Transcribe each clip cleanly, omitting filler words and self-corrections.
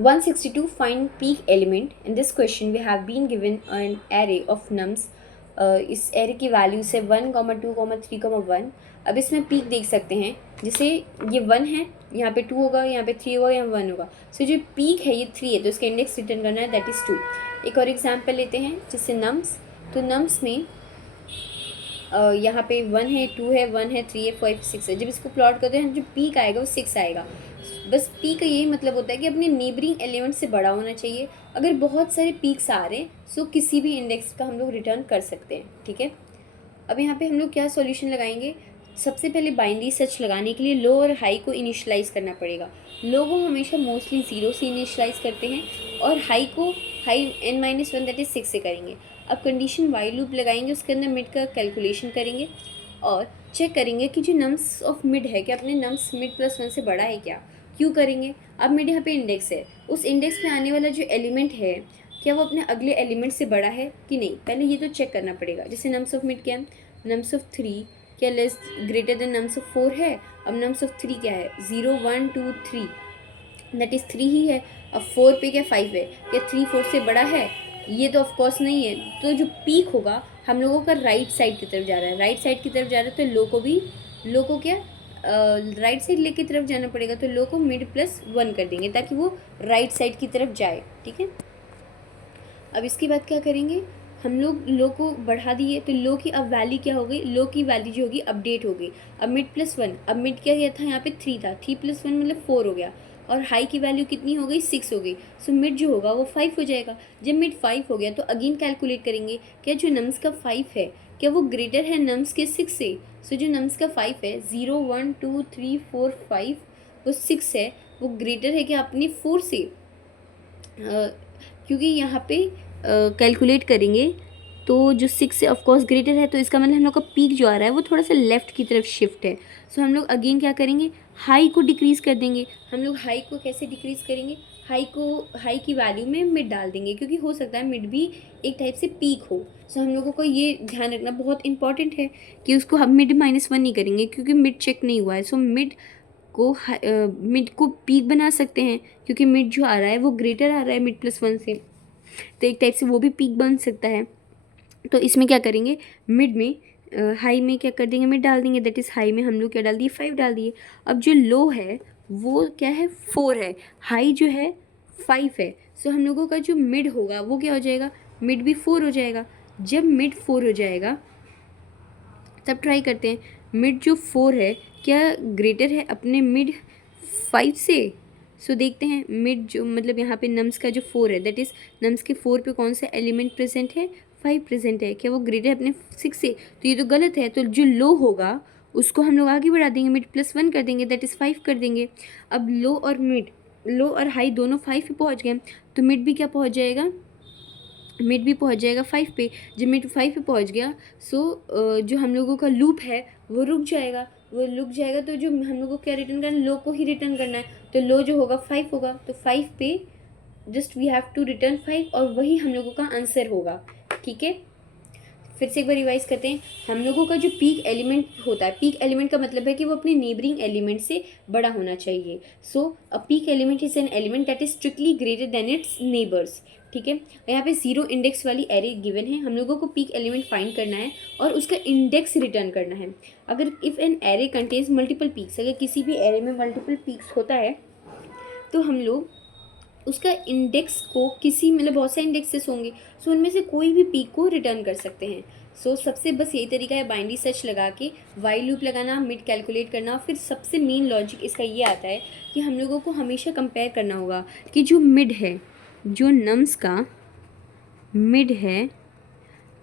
162 find peak element. In this question we have been given an array of nums. इस array की values है 1, 2, 3, 1. अब इसमें peak देख सकते हैं, जैसे ये 1 है, यहाँ पे 2 होगा, यहाँ पे 3 होगा, यहाँ 1 होगा. सो जो पीक है ये 3 है, तो इसका इंडेक्स रिटर्न करना है, दैट इज़ 2. एक और एग्जाम्पल लेते हैं जैसे नम्स. तो नम्स में यहाँ पे 1 है, 2 है, 1 है, 3 है, 5, 6 है. जब इसको प्लॉट करते हैं जो पीक आएगा वो 6 आएगा. बस पी का यही मतलब होता है कि अपने नेबरिंग एलिमेंट से बड़ा होना चाहिए. अगर बहुत सारे पीक्स आ रहे हैं सो किसी भी इंडेक्स का हम लोग रिटर्न कर सकते हैं. ठीक है, अब यहाँ पे हम लोग क्या सॉल्यूशन लगाएंगे. सबसे पहले बाइनरी सर्च लगाने के लिए लो और हाई को इनिशियलाइज़ करना पड़ेगा. लो को हमेशा मोस्टली 0 से इनिशियलाइज़ करते हैं और हाई को हाई n-1 दैट इज़ 6 से करेंगे. अब कंडीशन वाइल लूप लगाएंगे, उसके अंदर मिड का कैलकुलेशन करेंगे और चेक करेंगे कि जो नम्स ऑफ मिड है क्या अपने नम्स मिड +1 से बड़ा है क्या. क्यों करेंगे, अब मिड यहाँ पे इंडेक्स है, उस इंडेक्स में आने वाला जो एलिमेंट है क्या वो अपने अगले एलिमेंट से बड़ा है कि नहीं, पहले ये तो चेक करना पड़ेगा. जैसे नम्स ऑफ मिड क्या है, नम्स ऑफ 3 क्या less greater than nums of 4 है. अब नम्स ऑफ 3 क्या है, 0, 1, 2, 3 दैट इज़ 3 ही है. अब 4 पे क्या 5 है, क्या 3 4 से बड़ा है, ये तो ऑफकोर्स नहीं है. तो जो पीक होगा हम लोगों का राइट साइड की तरफ जा रहा है, राइट साइड की तरफ जा रहा है, तो लो को भी लो को क्या राइट साइड लेके तरफ जाना पड़ेगा, तो लो को मिड +1 कर देंगे ताकि वो राइट साइड की तरफ जाए. ठीक है, अब इसके बाद क्या करेंगे, हम लोग लो को बढ़ा दिए तो लो की अब वैल्यू क्या हो गई, लो की वैल्यू जो होगी अपडेट हो गई. अब मिड +1, अब मिड क्या था यहाँ पे 3 था, 3 + 1 मतलब 4 हो गया और हाई की वैल्यू कितनी हो गई 6 हो गई. सो मिड जो होगा वो 5 हो जाएगा. जब मिड 5 हो गया तो अगेन कैलकुलेट करेंगे क्या जो नम्स का 5 है क्या वो ग्रेटर है नम्स के 6 से. सो जो नम्स का 5 है 0, 1, 2, 3, 4, 5 वो 6 है, वो ग्रेटर है क्या अपने 4 से. क्योंकि यहाँ पे कैलकुलेट करेंगे तो जो 6 से ऑफकोर्स ग्रेटर है, तो इसका मतलब हम लोग का पीक जो आ रहा है वो थोड़ा सा लेफ़्ट की तरफ शिफ्ट है. सो हम लोग अगेन क्या करेंगे, हाई को डिक्रीज़ कर देंगे. हम लोग हाई को कैसे डिक्रीज़ करेंगे, हाई की वैल्यू में मिड डाल देंगे, क्योंकि हो सकता है मिड भी एक टाइप से पीक हो. सो हम लोगों को ये ध्यान रखना बहुत इंपॉर्टेंट है कि उसको हम मिड -1 नहीं करेंगे क्योंकि मिड चेक नहीं हुआ है. सो मिड को पीक बना सकते हैं क्योंकि मिड जो आ रहा है वो ग्रेटर आ रहा है मिड +1 से, तो एक टाइप से वो भी पीक बन सकता है. तो इसमें क्या करेंगे, मिड में हाई में क्या कर देंगे, मिड डाल देंगे, दैट इज़ हाई में हम लोग क्या डाल दिए 5 डाल दिए. अब जो लो है वो क्या है 4 है, हाई जो है 5 है. सो हम लोगों का जो मिड होगा वो क्या हो जाएगा, मिड भी 4 हो जाएगा. जब मिड 4 हो जाएगा तब ट्राई करते हैं, मिड जो 4 है क्या ग्रेटर है अपने मिड 5 से. सो देखते हैं मिड जो मतलब यहाँ पे नम्स का जो 4 है दैट इज़ नम्स के 4 पे कौन सा एलिमेंट प्रेजेंट है, 5 प्रेजेंट है, क्या वो ग्रेटर है अपने 6 से. तो ये तो गलत है, तो जो लो होगा उसको हम लोग आगे बढ़ा देंगे, मिड +1 कर देंगे, दैट इज़ 5 कर देंगे. अब लो और हाई दोनों 5 पे पहुँच गए, तो मिड भी क्या पहुँच जाएगा, मिड भी पहुंच जाएगा 5 पे. जब मिड 5 पे पहुंच गया सो जो हम लोगों का लूप है वो रुक जाएगा, तो जो हम लोगों को क्या रिटर्न करना है, लो को ही रिटर्न करना है. तो लो जो होगा 5 होगा, तो 5 पे just we have to return 5 और वही हम लोगों का आंसर होगा. ठीक है, फिर से एक बार रिवाइज करते हैं. हम लोगों का जो पीक एलिमेंट होता है, पीक एलिमेंट का मतलब है कि वो अपने नेबरिंग एलिमेंट से बड़ा होना चाहिए. So a peak element is an element that is strictly greater than its neighbours. ठीक है, यहाँ पे 0 इंडेक्स वाली एरे गिवन है, हम लोगों को पीक एलिमेंट फाइंड करना है और उसका इंडेक्स रिटर्न करना है. अगर if an array contains multiple peaks, अगर किसी भी एरे में मल्टीपल पीक्स होता है तो हम लोग उसका इंडेक्स को किसी मतलब बहुत सारे इंडेक्सेस होंगे, सो उनमें से कोई भी पीक को रिटर्न कर सकते हैं. सो सबसे बस यही तरीका है, बाइनरी सर्च लगा के वाइल लूप लगाना, मिड कैलकुलेट करना. फिर सबसे मेन लॉजिक इसका ये आता है कि हम लोगों को हमेशा कंपेयर करना होगा कि जो मिड है, जो नम्स का मिड है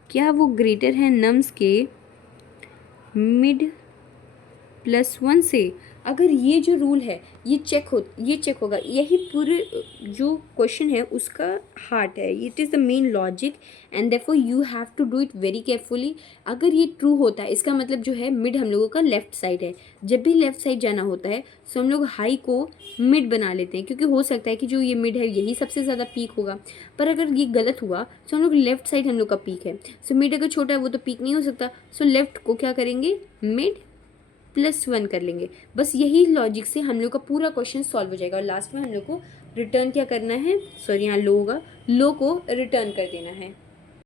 क्या वो ग्रेटर है नम्स के मिड +1 से. अगर ये जो रूल है ये चेक होगा, यही पूरे जो क्वेश्चन है उसका हार्ट है, it is the main logic and therefore you have to do it very carefully. अगर ये ट्रू होता है इसका मतलब जो है मिड हम लोगों का लेफ्ट साइड है. जब भी लेफ्ट साइड जाना होता है सो हम लोग हाई को मिड बना लेते हैं, क्योंकि हो सकता है कि जो ये मिड है यही सबसे ज़्यादा पीक होगा. पर अगर ये गलत हुआ तो हम लोग लेफ्ट साइड हम लोग का पीक है. सो मिड अगर छोटा है वो तो पीक नहीं हो सकता, सो लेफ्ट को क्या करेंगे, मिड +1 कर लेंगे। बस यही लॉजिक से हम लोग का पूरा क्वेश्चन सॉल्व हो जाएगा और लास्ट में हम लोग को रिटर्न क्या करना है, सॉरी यहाँ लो होगा, लो को रिटर्न कर देना है।